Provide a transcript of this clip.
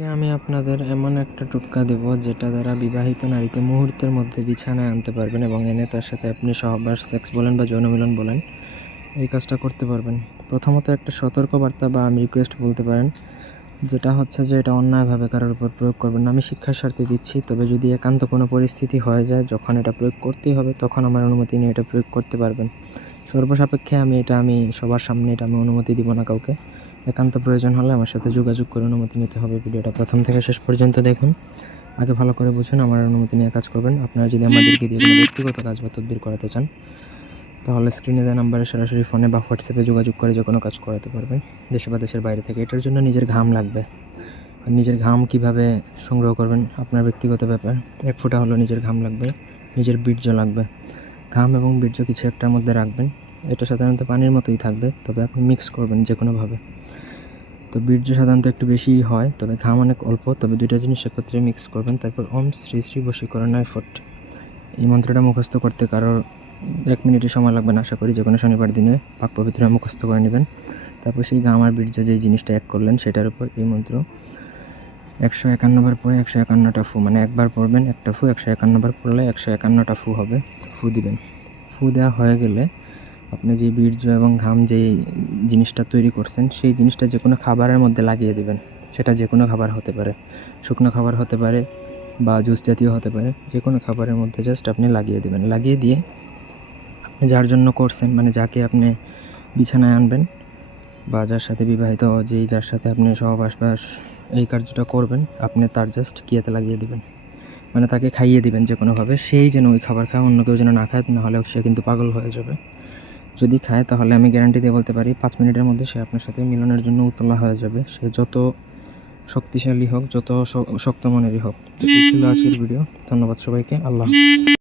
আজকে আমি আপনাদের এমন একটা টুটকা দেব যেটা দ্বারা বিবাহিত নারীকে মুহূর্তের মধ্যে বিছানায় আনতে পারবেন এবং এনে তার সাথে আপনি সহবাস, সেক্স বলেন বা যৌন মিলন বলেন, এই কাজটা করতে পারবেন। প্রথমত একটা সতর্কবার্তা বা আমি রিকোয়েস্ট বলতে পারেন, যেটা হচ্ছে যে এটা অন্যায়ভাবে কারোর উপর প্রয়োগ করবেন আমি শিক্ষার স্বার্থে দিচ্ছি, তবে যদি একান্ত কোনো পরিস্থিতি হয়ে যায়, যখন এটা প্রয়োগ করতেই হবে, তখন আমার অনুমতি নিয়ে এটা প্রয়োগ করতে পারবেন। সর্বসাপেক্ষে আমি এটা, আমি সবার সামনে এটা, আমি অনুমতি দিব না কাউকে। একান্ত প্রয়োজন হলে আমার সাথে যোগাযোগ করে অনুমতি নিতে হবে। ভিডিওটা প্রথম থেকে শেষ পর্যন্ত দেখুন। আগে ভালো করে বুঝুন, আমার অনুমতি নিয়ে কাজ করবেন। আপনারা যদি আমাদেরকে দিয়ে কোনো ব্যক্তিগত কাজ বা তদবির করাতে চান, তাহলে স্ক্রিনে দেওয়া নাম্বারে সরাসরি ফোনে বা হোয়াটসঅ্যাপে যোগাযোগ করে যে কোনো কাজ করাতে পারবেন। দেশে বা দেশের বাইরে থেকে এটার জন্য নিজের ঘাম লাগবে। আর নিজের ঘাম কীভাবে সংগ্রহ করবেন, আপনার ব্যক্তিগত ব্যাপার। এক ফোঁটা হলো নিজের ঘাম লাগবে, নিজের বীর্য লাগবে। ঘাম এবং বীর্য কিছু একটার মধ্যে রাখবেন। এটা সাধারণত পানির মতোই থাকবে, তবে আপনি মিক্স করবেন যে কোনোভাবে তো বীর্য সাধারণত একটু বেশিই হয়, তবে ঘাম অনেক অল্প। তবে দুইটা জিনিস একত্রে মিক্স করবেন। তারপর ওম শ্রী শ্রী বশীকরণায় ফট। এই মন্ত্রটা মুখস্থ করতে কারোর এক মিনিটের সময় লাগবে না, আশা করি যে কোনো শনিবার দিনে পাক পবিত্র মুখস্থ করে নেবেন। তারপর সেই ঘাম আর বীর্য যেই জিনিসটা এক করলেন, সেটার উপর এই মন্ত্র। একশো একান্নবার পরে একশো একান্নটা ফু মানে একবার পড়বেন একটা ফু, একশো একান্নবার পড়লে একশো একান্নটা ফু হবে। ফু দিবেন। ফু দেওয়া হয়ে গেলে আপনি যে বীর্য এবং ঘাম যেই জিনিসটা তৈরি করছেন, সেই জিনিসটা যে কোনো খাবারের মধ্যে লাগিয়ে দেবেন। সেটা যে কোনো খাবার হতে পারে। শুকনো খাবার হতে পারে বা জুস জাতীয় হতে পারে যে কোনো খাবারের মধ্যে জাস্ট আপনি লাগিয়ে দেবেন। লাগিয়ে দিয়ে আপনি যার জন্য করছেন মানে যাকে আপনি বিছানায় আনবেন বা যার সাথে বিবাহিত যেই যার সাথে আপনি সহবাস বা এই কার্যটা করবেন, আপনি তার জাস্ট কিয়াতে লাগিয়ে দেবেন। মানে তাকে খাইয়ে দিবেন যে কোনোভাবে সেই যেন ওই খাবার খায়, অন্য কেউ যেন না খায় নাহলে সে কিন্তু পাগল হয়ে যাবে। যদি খায়, তাহলে আমি গ্যারান্টি দিয়ে বলতে পারি, পাঁচ মিনিটের মধ্যে সে আপনার সাথে মিলনের জন্য উতলা হয়ে যাবে। সে যত শক্তিশালী হোক, যত শক্ত মনেরই হোক। ছিল আজকের ভিডিও ধন্যবাদ সবাইকে। আল্লাহ।